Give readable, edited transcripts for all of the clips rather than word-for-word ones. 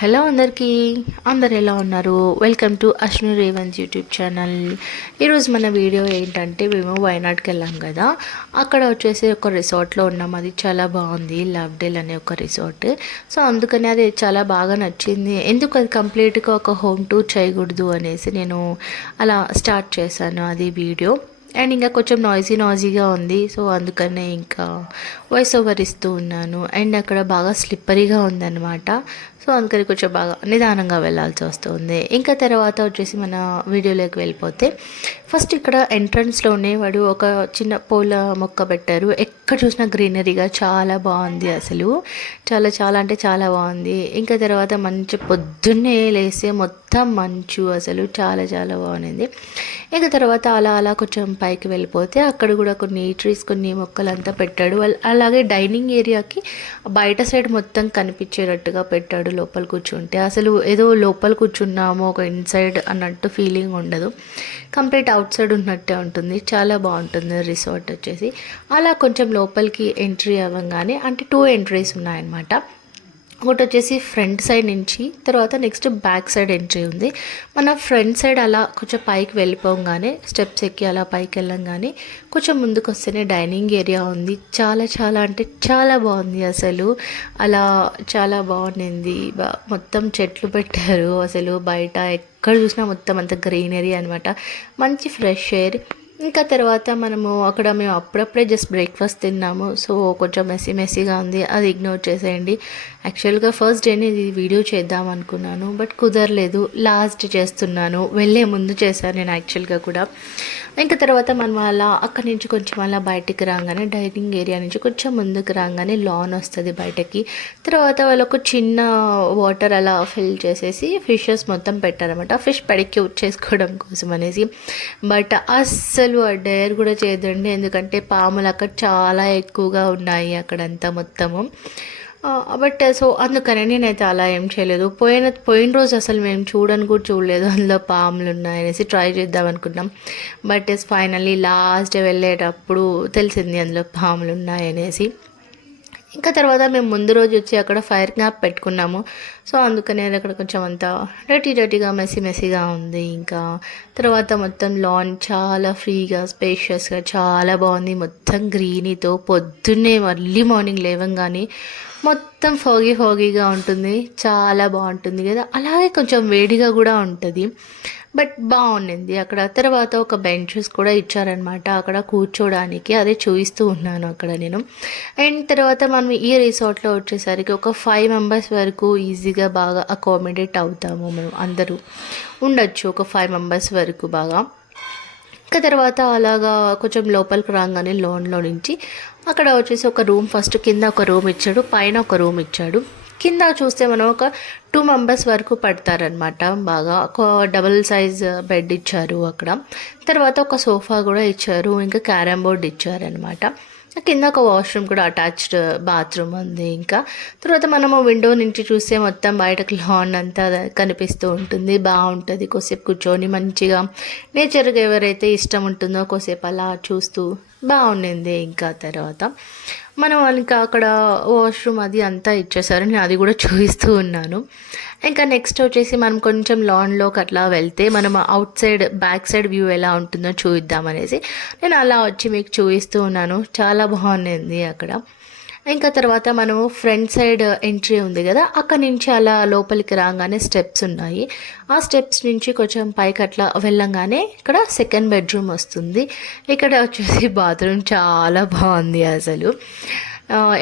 Hello అందరికీ, అందరు ఎలా ఉన్నారు? వెల్కమ్ టు అశ్విని రేవన్స్ యూట్యూబ్ ఛానల్. ఈరోజు మన వీడియో ఏంటంటే, మేము వైనాడ్కి వెళ్ళాం కదా, అక్కడ వచ్చేసి ఒక రిసార్ట్లో ఉన్నాం. అది చాలా బాగుంది, లవ్డేల్ అనే ఒక రిసార్ట్. సో అందుకని అది చాలా బాగా నచ్చింది. ఎందుకు అది కంప్లీట్గా ఒక హోమ్ టూర్ చేయకూడదు అనేసి నేను అలా స్టార్ట్ చేశాను అది వీడియో. అండ్ ఇంకా కొంచెం నాయిజీగా ఉంది, సో అందుకనే ఇంకా వాయిస్ ఓవర్ ఇస్తూ ఉన్నాను. అండ్ అక్కడ బాగా స్లిప్పరీగా ఉందన్నమాట. సో అందుకని కొంచెం బాగా నిదానంగా వెళ్ళాల్సి వస్తుంది. ఇంకా తర్వాత వచ్చేసి మన వీడియోలోకి వెళ్ళిపోతే, ఫస్ట్ ఇక్కడ ఎంట్రన్స్లోనే వాడు ఒక చిన్న పూల మొక్క పెట్టారు. ఎక్కడ చూసినా గ్రీనరీగా చాలా బాగుంది. అసలు చాలా చాలా అంటే చాలా బాగుంది. ఇంకా తర్వాత మంచి పొద్దున్నే లేస్తే మొత్తం మంచు, అసలు చాలా చాలా బాగుంది. ఇంకా తర్వాత అలా అలా కొంచెం పైకి వెళ్ళిపోతే అక్కడ కూడా కొన్ని ట్రీస్, కొన్ని మొక్కలంతా పెట్టాడు. అలాగే డైనింగ్ ఏరియాకి బయట సైడ్ మొత్తం కనిపించేటట్టుగా పెట్టాడు. లోపల కూర్చుంటే అసలు ఏదో లోపల కూర్చున్నామో ఒక ఇన్సైడ్ అన్నట్టు ఫీలింగ్ ఉండదు, కంప్లీట్ అవుట్ సైడ్ ఉన్నట్టే ఉంటుంది. చాలా బాగుంటుంది రిసార్ట్ వచ్చేసి. అలా కొంచెం లోపలికి ఎంట్రీ అవ్వగానే, అంటే 2 ఎంట్రీస్ ఉన్నాయన్నమాట. ఒకటి వచ్చేసి ఫ్రంట్ సైడ్ నుంచి, తర్వాత నెక్స్ట్ బ్యాక్ సైడ్ ఎంట్రీ ఉంది. మన ఫ్రంట్ సైడ్ అలా కొంచెం పైకి వెళ్ళిపోగానే, స్టెప్స్ ఎక్కి అలా పైకి వెళ్ళంగానే కొంచెం ముందుకు వస్తేనే డైనింగ్ ఏరియా ఉంది. చాలా చాలా అంటే చాలా బాగుంది అసలు. అలా చాలా బాగుంది. మొత్తం చెట్లు పెట్టారు. అసలు బయట ఎక్కడ చూసినా మొత్తం అంత గ్రీనరీ అనమాట. మంచి ఫ్రెష్ ఎయిర్. ఇంకా తర్వాత మేము అప్పుడప్పుడే జస్ట్ బ్రేక్ఫాస్ట్ తిన్నాము. సో కొంచెం మెస్సీగా ఉంది, అది ఇగ్నోర్ చేసేయండి. యాక్చువల్గా ఫస్ట్ డేనే ఇది వీడియో చేద్దాం అనుకున్నాను, బట్ కుదరలేదు. లాస్ట్ చేస్తున్నాను, వెళ్ళే ముందు చేశాను నేను యాక్చువల్గా కూడా. ఇంకా తర్వాత మనం అలా అక్కడి నుంచి కొంచెం అలా బయటికి రాగానే, డైనింగ్ ఏరియా నుంచి కొంచెం ముందుకు రాగానే లాన్ వస్తుంది బయటకి. తర్వాత వాళ్ళకు చిన్న వాటర్ అలా ఫిల్ చేసేసి ఫిషెస్ మొత్తం పెట్టారనమాట, ఫిష్ పెడిక్యూర్ చేసుకోవడం కోసం అనేసి. బట్ అస్సలు ఆ డేర్ కూడా చేయదండి, ఎందుకంటే పాములు అక్కడ చాలా ఎక్కువగా ఉన్నాయి అక్కడంతా మొత్తము. బట్ సో అందుకని నేనైతే అలా ఏం చేయలేదు. పోయిన రోజు అసలు మేము కూడా చూడలేదు అందులో పాములు ఉన్నాయనేసి. ట్రై చేద్దాం అనుకున్నాం, బట్ ఫైనల్లీ లాస్ట్ వెళ్ళేటప్పుడు తెలిసింది అందులో పాములు ఉన్నాయనేసి. ఇంకా తర్వాత మేము ముందు రోజు వచ్చి అక్కడ ఫైర్ క్యాంప్ పెట్టుకున్నాము. సో అందుకనే అక్కడ కొంచెం అంతా డర్టీగా మెస్సీగా ఉంది. ఇంకా తర్వాత మొత్తం లాన్ చాలా ఫ్రీగా, స్పేషియస్గా చాలా బాగుంది. మొత్తం గ్రీనీతో పొద్దున్నే మళ్ళీ మార్నింగ్ లేవంగానే మొత్తం ఫోగీగా ఉంటుంది. చాలా బాగుంటుంది కదా. అలాగే కొంచెం వేడిగా కూడా ఉంటుంది, బట్ బాగుండింది అక్కడ. తర్వాత ఒక బెంచెస్ కూడా ఇచ్చారనమాట అక్కడ కూర్చోడానికి, అదే చూపిస్తూ ఉన్నాను అక్కడ నేను. అండ్ తర్వాత మనం ఈ రిసార్ట్లో వచ్చేసరికి ఒక 5 మెంబర్స్ వరకు ఈజీగా బాగా అకామిడేట్ అవుతాము. మేము అందరూ ఉండొచ్చు, ఒక 5 మెంబర్స్ వరకు బాగా. ఇంకా తర్వాత అలాగా కొంచెం లోపలికి రాగానే లోన్లో నుంచి అక్కడ వచ్చేసి ఒక రూమ్, ఫస్ట్ కింద ఒక రూమ్ ఇచ్చాడు, పైన ఒక రూమ్ ఇచ్చాడు. కింద చూస్తే మనం ఒక 2 మెంబర్స్ వరకు పడతారనమాట. బాగా ఒక డబుల్ సైజ్ బెడ్ ఇచ్చారు అక్కడ. తర్వాత ఒక సోఫా కూడా ఇచ్చారు, ఇంకా క్యారమ్ బోర్డ్ ఇచ్చారనమాట. కింద ఒక వాష్రూమ్ కూడా, అటాచ్డ్ బాత్రూమ్ ఉంది. ఇంకా తర్వాత మనము విండో నుంచి చూస్తే మొత్తం బయటకు లాన్ అంతా కనిపిస్తూ ఉంటుంది. బాగుంటుంది కొద్దిసేపు కూర్చొని మంచిగా నేచర్గా ఎవరైతే ఇష్టం ఉంటుందో కొద్దిసేపు అలా చూస్తూ బాగుండింది. ఇంకా తర్వాత మనం ఇంకా అక్కడ వాష్రూమ్ అది అంతా ఇచ్చేసారు, నేను అది కూడా చూపిస్తూ ఉన్నాను. ఇంకా నెక్స్ట్ వచ్చేసి మనం కొంచెం లాన్లోకి అట్లా వెళ్తే మనం out side back side view ఎలా ఉంటుందో చూద్దామనేసి నేను అలా వచ్చి మీకు చూపిస్తూ ఉన్నాను. చాలా బాగుంది అక్కడ. ఇంకా తర్వాత మనము ఫ్రంట్ సైడ్ ఎంట్రీ ఉంది కదా, అక్కడ నుంచి అలా లోపలికి రాగానే స్టెప్స్ ఉన్నాయి. ఆ స్టెప్స్ నుంచి కొంచెం పైకి అట్లా వెళ్ళంగానే ఇక్కడ సెకండ్ బెడ్రూమ్ వస్తుంది. ఇక్కడ వచ్చేసి బాత్రూమ్ చాలా బాగుంది అసలు.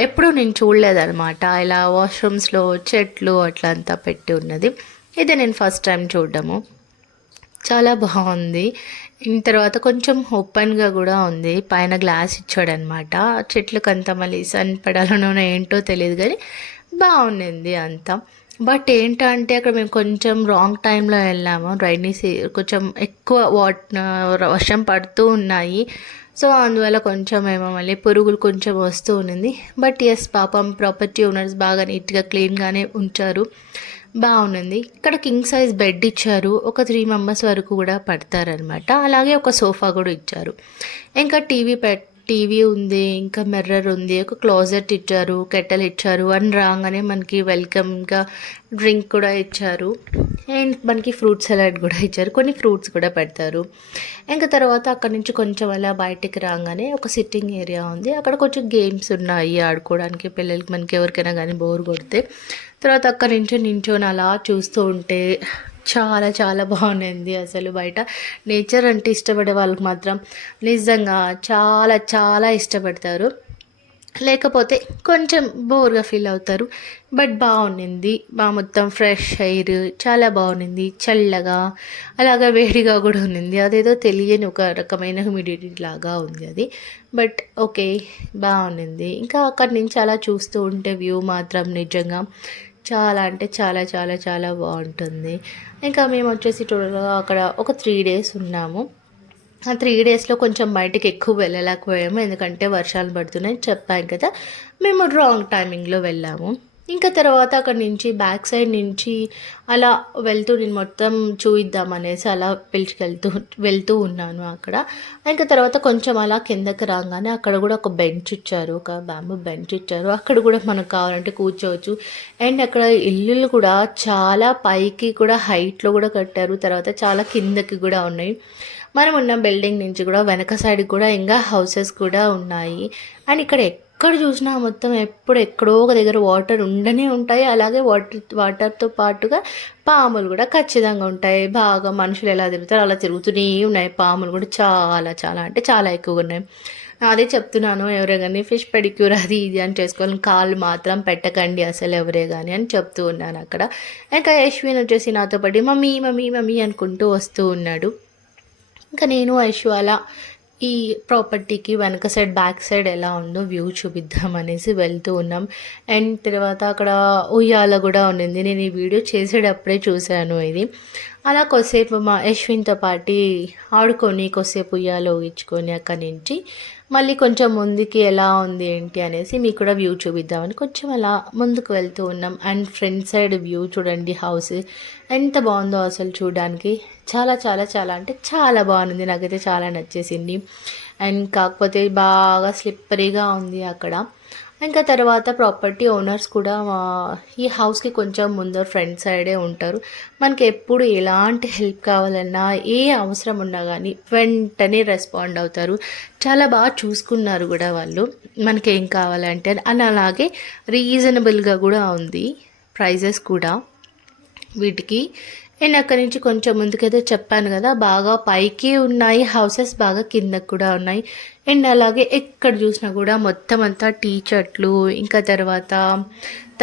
ఎప్పుడూ నేను చూడలేదన్నమాట ఇలా వాష్రూమ్స్లో చెట్లు అట్లా అంతా పెట్టి ఉన్నది. ఇదే నేను ఫస్ట్ టైం చూడడము. చాలా బాగుంది. తర్వాత కొంచెం ఓపెన్గా కూడా ఉంది, పైన గ్లాస్ ఇచ్చాడనమాట. చెట్లకంతా మళ్ళీ సన్ పడాలనో ఏంటో తెలియదు కానీ బాగుండింది అంతా. బట్ ఏంటంటే అక్కడ మేము కొంచెం రాంగ్ టైంలో వెళ్ళాము. కొంచెం ఎక్కువ వర్షం పడుతూ ఉన్నాయి. సో అందువల్ల కొంచెం ఏమో మళ్ళీ పురుగులు కొంచెం వస్తూ ఉన్నింది. బట్ ఎస్, పాపం ప్రాపర్టీ ఓనర్స్ బాగా నీట్గా క్లీన్గానే ఉంచారు, బాగుంది. ఇక్కడ కింగ్ సైజ్ బెడ్ ఇచ్చారు, ఒక 3 మెంబర్స్ వరకు కూడా పడతారనమాట. అలాగే ఒక సోఫా కూడా ఇచ్చారు. ఇంకా టీవీ టీవీ ఉంది, ఇంకా మిర్రర్ ఉంది, ఒక క్లోజెట్ ఇచ్చారు, కెట్టెల్ ఇచ్చారు. అని రాగానే మనకి వెల్కమ్గా డ్రింక్ కూడా ఇచ్చారు. అండ్ మనకి ఫ్రూట్ సలాడ్ కూడా ఇచ్చారు, కొన్ని ఫ్రూట్స్ కూడా పెడతారు. ఇంకా తర్వాత అక్కడ నుంచి కొంచెం అలా బయటికి రాగానే ఒక సిట్టింగ్ ఏరియా ఉంది, అక్కడ కొంచెం గేమ్స్ ఉన్నాయి ఆడుకోవడానికి పిల్లలకి, మనకి ఎవరికైనా కానీ బోర్ కొడితే. తర్వాత అక్కడ నుంచి నించొని అలా చూస్తూ ఉంటే చాలా చాలా బాగుంది. అసలు బయట నేచర్ అంటే ఇష్టపడే వాళ్ళకి మాత్రం నిజంగా చాలా చాలా ఇష్టపడతారు, లేకపోతే కొంచెం బోర్గా ఫీల్ అవుతారు. బట్ బాగుంది, మొత్తం ఫ్రెష్ ఎయిర్ చాలా బాగుంది, చల్లగా అలాగా వేడిగా కూడా ఉంది. అదేదో తెలియని ఒక రకమైన హ్యూమిడిటీ లాగా ఉంది అది. బట్ ఓకే, బాగుంది. ఇంకా అక్కడి నుంచి అలా చూస్తూ ఉంటే వ్యూ మాత్రం నిజంగా చాలా అంటే చాలా చాలా చాలా బాగుంటుంది. ఇంకా మేము వచ్చేసి టోటల్గా అక్కడ ఒక 3 డేస్ ఉన్నాము. ఆ 3 డేస్లో కొంచెం బయటికి ఎక్కువ వెళ్ళలేకపోయాము, ఎందుకంటే వర్షాలు పడుతున్నాయని చెప్పాం కదా. మేము రాంగ్ టైమింగ్లో వెళ్ళాము. ఇంకా తర్వాత అక్కడ నుంచి బ్యాక్ సైడ్ నుంచి అలా వెళ్తూ నేను మొత్తం చూయిద్దామనేసి అలా వెళ్తూ ఉన్నాను అక్కడ. ఇంకా తర్వాత కొంచెం అలా కిందకి రాగానే అక్కడ కూడా ఒక బెంచ్ ఇచ్చారు, ఒక బ్యాంబూ బెంచ్ ఇచ్చారు. అక్కడ కూడా మనకు కావాలంటే కూర్చోవచ్చు. అండ్ అక్కడ ఇల్లులు కూడా చాలా పైకి కూడా హైట్లో కూడా కట్టారు, తర్వాత చాలా కిందకి కూడా ఉన్నాయి. మనం ఉన్న బిల్డింగ్ నుంచి కూడా వెనక సైడ్ కూడా ఇంకా హౌసెస్ కూడా ఉన్నాయి. అండ్ ఇక్కడ ఎక్కడ చూసినా మొత్తం ఎప్పుడు ఎక్కడో ఒక దగ్గర వాటర్ ఉండనే ఉంటాయి. అలాగే వాటర్తో పాటుగా పాములు కూడా ఖచ్చితంగా ఉంటాయి. బాగా మనుషులు ఎలా తిరుగుతారో అలా తిరుగుతూనే ఉన్నాయి. పాములు కూడా చాలా చాలా అంటే చాలా ఎక్కువగా ఉన్నాయి. అదే చెప్తున్నాను, ఎవరే కానీ ఫిష్ పెడిక్యూర్ అది ఇది అని చేసుకోవాలి, కాళ్ళు మాత్రం పెట్టకండి అసలు ఎవరే కానీ అని చెప్తూ ఉన్నాను అక్కడ. ఇంకా యశ్విన్ వచ్చేసి నాతో పాటు మమ్మీ మమ్మీ మమ్మీ అనుకుంటూ వస్తూ ఉన్నాడు. ఇంకా నేను ఐషు అలా ఈ ప్రాపర్టీకి వెనక సైడ్ బ్యాక్ సైడ్ ఎలా ఉందో వ్యూ చూపిద్దాం అనేసి వెళ్తూ ఉన్నాం. అండ్ తర్వాత అక్కడ ఉయ్యాల కూడా ఉండింది, నేను ఈ వీడియో చేసేటప్పుడే చూశాను ఇది. అలా కొద్దిసేపు మా యశ్విన్తో పాటు ఆడుకొని కొద్దిసేపు ఉయ్యాల ఊగించుకొని అక్కడి నుంచి మళ్ళీ కొంచెం ముందుకి ఎలా ఉంది ఏంటి అనేసి మీకు కూడా వ్యూ చూపిద్దామని కొంచెం అలా ముందుకు వెళ్తూ ఉన్నాం. అండ్ ఫ్రంట్ సైడ్ వ్యూ చూడండి, హౌస్ ఎంత బాగుందో అసలు చూడడానికి. చాలా చాలా చాలా అంటే చాలా బాగుంది, నాకైతే చాలా నచ్చేసింది. అండ్ కాకపోతే బాగా స్లిప్పరీగా ఉంది అక్కడ. ఇంకా తర్వాత ప్రాపర్టీ ఓనర్స్ కూడా ఈ హౌస్కి కొంచెం ముందర ఫ్రంట్ సైడే ఉంటారు. మనకి ఎప్పుడు ఎలాంటి హెల్ప్ కావాలన్నా ఏ అవసరం ఉన్నా కానీ వెంటనే రెస్పాండ్ అవుతారు. చాలా బాగా చూసుకున్నారు కూడా వాళ్ళు, మనకి ఏం కావాలంటే. అని అలాగే రీజనబుల్గా కూడా ఉంది ప్రైజెస్ కూడా వీటికి. నేను అక్కడి నుంచి కొంచెం ముందుకైతే చెప్పాను కదా, బాగా పైకి ఉన్నాయి హౌసెస్, బాగా కిందకు కూడా ఉన్నాయి. అండ్ అలాగే ఎక్కడ చూసినా కూడా మొత్తం అంతా టీ చెట్లు, ఇంకా తర్వాత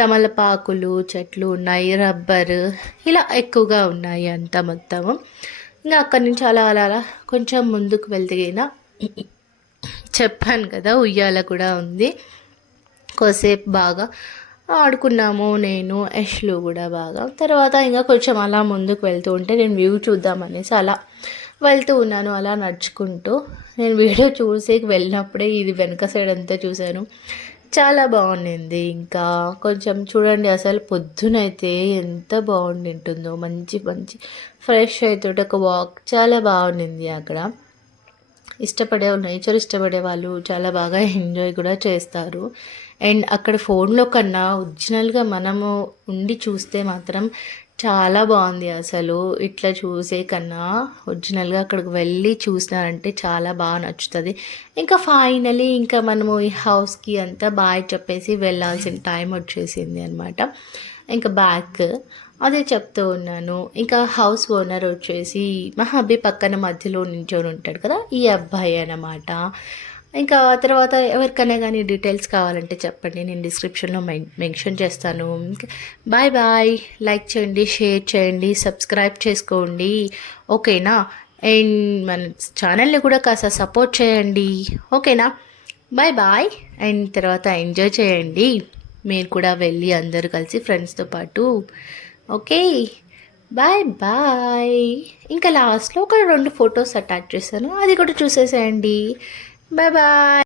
తమలపాకులు చెట్లు ఉన్నాయి, రబ్బర్ ఇలా ఎక్కువగా ఉన్నాయి అంతా మొత్తము. ఇంకా అక్కడి నుంచి అలా అలా అలా కొంచెం ముందుకు వెళ్తేనా చెప్పాను కదా ఉయ్యాల కూడా ఉంది. కొద్దిసేపు బాగా ఆడుకున్నాము నేను యష్లు కూడా బాగా. తర్వాత ఇంకా కొంచెం అలా ముందుకు వెళ్తూ ఉంటే నేను వ్యూ చూద్దామనేసి అలా వెళ్తూ ఉన్నాను, అలా నడుచుకుంటూ. నేను వీడియో చూసి వెళ్ళినప్పుడే ఇది వెనక సైడ్ అంతా చూశాను, చాలా బాగుండింది. ఇంకా కొంచెం చూడండి అసలు పొద్దునైతే ఎంత బాగుంటుందో, మంచి మంచి ఫ్రెష్ అయితే ఒక వాక్ చాలా బాగుండింది అక్కడ. నేచర్ ఇష్టపడే వాళ్ళు చాలా బాగా ఎంజాయ్ కూడా చేస్తారు. అండ్ అక్కడ ఫోన్లో కన్నా ఒరిజినల్గా మనము ఉండి చూస్తే మాత్రం చాలా బాగుంది అసలు. ఇట్లా చూసే కన్నా ఒరిజినల్గా అక్కడికి వెళ్ళి చూసినారంటే చాలా బాగా నచ్చుతుంది. ఇంకా ఫైనలీ ఇంకా మనము ఈ హౌస్కి అంతా బాయ్ చెప్పేసి వెళ్ళాల్సిన టైం వచ్చేసింది అనమాట. ఇంకా బ్యాక్ అదే చెప్తూ ఉన్నాను. ఇంకా హౌస్ ఓనర్ వచ్చేసి మా హబ్బీ పక్కన మధ్యలో నించొని ఉంటాడు కదా, ఈ అబ్బాయి అన్నమాట. ఇంకా తర్వాత ఎవరికైనా కానీ డీటెయిల్స్ కావాలంటే చెప్పండి, నేను డిస్క్రిప్షన్లో మెన్షన్ చేస్తాను. బాయ్ బాయ్, లైక్ చేయండి, షేర్ చేయండి, సబ్స్క్రైబ్ చేసుకోండి, ఓకేనా. అండ్ మన ఛానల్ని కూడా కాస్త సపోర్ట్ చేయండి, ఓకేనా. Bye bye. అండ్ తర్వాత ఎంజాయ్ చేయండి మీరు కూడా వెళ్ళి అందరూ కలిసి ఫ్రెండ్స్తో పాటు, ఓకే. Bye bye. ఇంకా లాస్ట్లో ఒక 2 ఫొటోస్ అటాచ్ చేశాను, అది కూడా చూసేసేయండి. Bye bye.